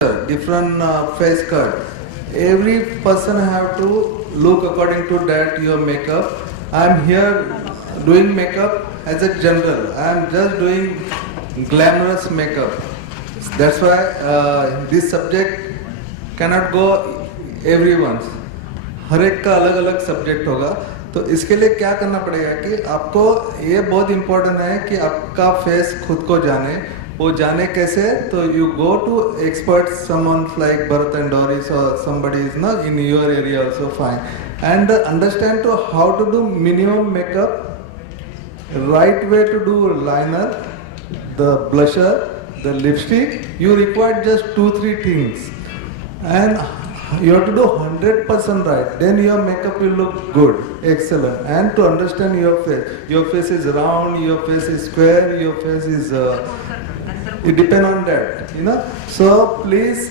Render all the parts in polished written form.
different face cut. Every person have to look according to that your makeup. I am here doing makeup as a general. I am just doing glamorous makeup. That's why this subject cannot go everyone's. हर एक का अलग अलग subject होगा, तो इसके लिए क्या करना पड़ेगा कि आपको ये बहुत इम्पोर्टेंट है कि आपका फेस खुद को जाने. वो जाने कैसे? तो you go to expert someone like Bharat and Doris और somebody is not in your area also fine, and understand to how to do minimum makeup, right way to do liner, the blusher, the lipstick. You require just 2-3 things, and you have to do 100% right. Then your makeup will look good, excellent. And to understand your face is round, your face is square, your face is it depends on that, you know. So please,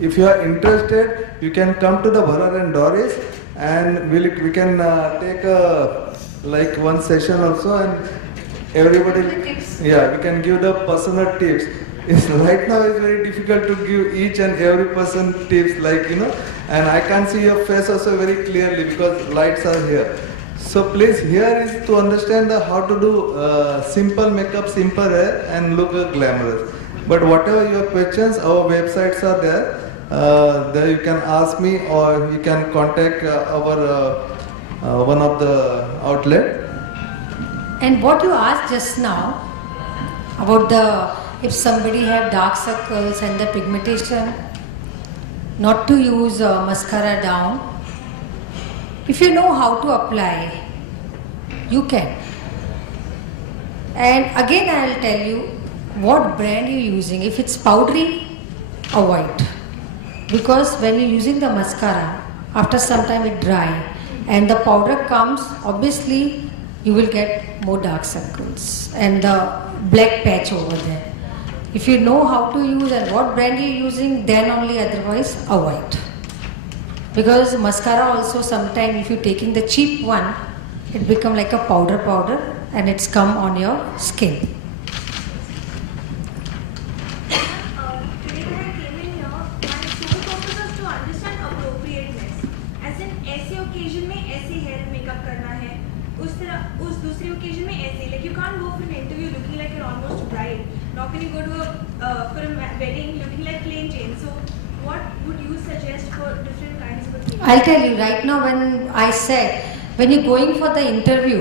if you are interested, you can come to the Bharat and Doris, and we can take like one session also, and everybody, yeah, we can give the personal tips. It's right now it's very difficult to give each and every person tips, like, you know, and I can't see your face also very clearly because lights are here. So please, here is to understand how to do simple makeup, simple hair, and look glamorous. But whatever your questions, our websites are there. There you can ask me, or you can contact our one of the outlet. And what you asked just now about if somebody have dark circles and the pigmentation, not to use mascara down. If you know how to apply, you can. And again I will tell you what brand you are using. If it's powdery, avoid. Because when you're using the mascara, after some time it dry and the powder comes, obviously you will get more dark circles and the black patch over there. If you know how to use and what brand you are using, then only, otherwise avoid. Because mascara also sometimes if you're taking the cheap one, it become like a powder and it's come on your skin. Today when I came in here, my sole purpose was to understand appropriateness. As in ऐसे occasion में ऐसे hair makeup करना है, उस दूसरे occasion में ऐसे. Like you can't go for an interview looking like you're almost bride. Nor can you go to for a wedding looking like plain Jane. So what would you suggest for different kinds of occasions? I'll tell you right now, when I said when you're going for the interview,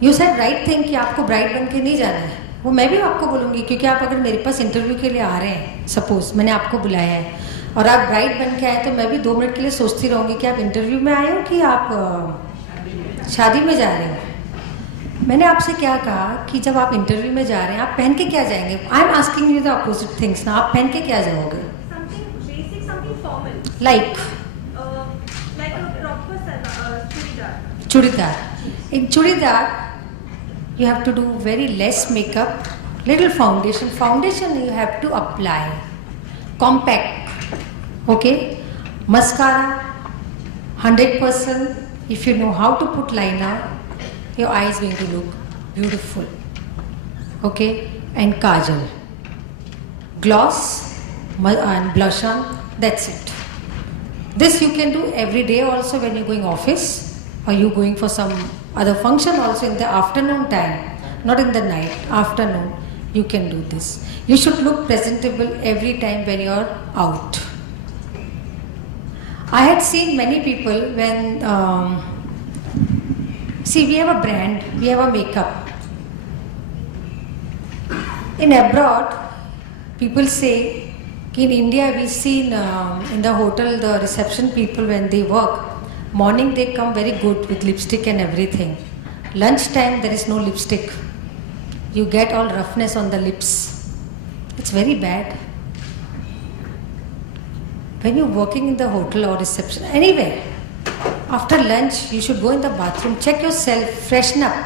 you said right thing कि आपको bride बन के नहीं जाना है. वो मैं भी आपको बोलूँगी, क्योंकि आप अगर मेरे पास इंटरव्यू के लिए आ रहे हैं, सपोज मैंने आपको बुलाया है और आप ब्राइड बन के आए, तो मैं भी 2 मिनट के लिए सोचती रहूँगी कि आप इंटरव्यू में आए हो कि आप शादी में जा रहे हो. मैंने आपसे क्या कहा कि जब आप इंटरव्यू में जा रहे हैं, आप पहन के क्या जाएंगे? I am asking you the opposite things ना. आप पहन के क्या जाओगे? Something basic, something formal. Like a proper churidar. Chudidar. In chudidar, you have to do very less makeup, little foundation. Foundation you have to apply. Compact. Okay? Mascara, 100%. If you know how to put liner, your eye is going to look beautiful. Okay? And kajal. Gloss and blush on. That's it. This you can do every day also when you're going office, or you going for some other function also in the afternoon time, not in the night, afternoon, you can do this. You should look presentable every time when you're out. I had seen many people when, see, we have a brand, we have a makeup. In abroad, people say, in India, we see in the hotel, the reception people, when they work, morning they come very good with lipstick and everything. Lunchtime, there is no lipstick. You get all roughness on the lips. It's very bad. When you're working in the hotel or reception, anywhere, after lunch, you should go in the bathroom, check yourself, freshen up.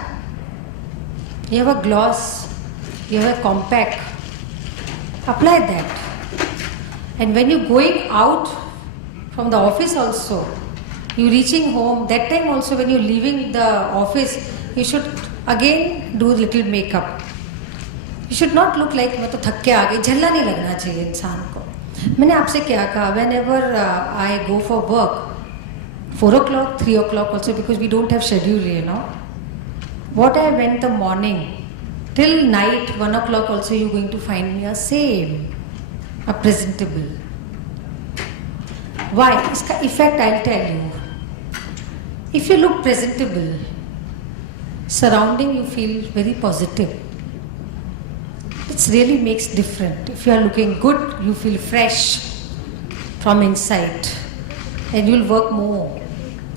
You have a gloss, you have a compact, apply that. And when you're going out from the office also, you're reaching home, that time also when you're leaving the office, you should again do little makeup. You should not look like मैं तो थक के आ गई, झल्ला नहीं लगना चाहिए इंसान को. मैंने आपसे क्या कहा, when ever I go for work 4 o'clock, 3 o'clock also, because we don't have schedule, you know. What I went the morning till night 1 o'clock also, you're going to find me a same, a presentable. Why? इसका effect I'll tell you. If you look presentable, surrounding you feel very positive. It really makes different. If you are looking good, you feel fresh from inside, and you'll work more.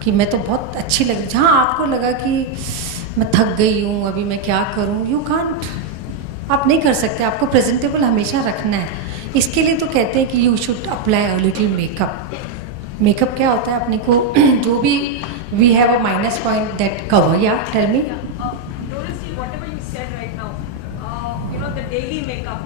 कि मैं तो बहुत अच्छी लग रही. जहाँ आपको लगा कि मैं थक गई हूँ, अभी मैं क्या करूँ, यू कांट. आप नहीं कर सकते. आपको प्रेजेंटेबल हमेशा रखना है. इसके लिए तो कहते हैं कि you should apply a little makeup. Makeup क्या होता है, अपने को जो भी we have a minus point that cover. या tell me. Notice whatever you said right now, the daily makeup.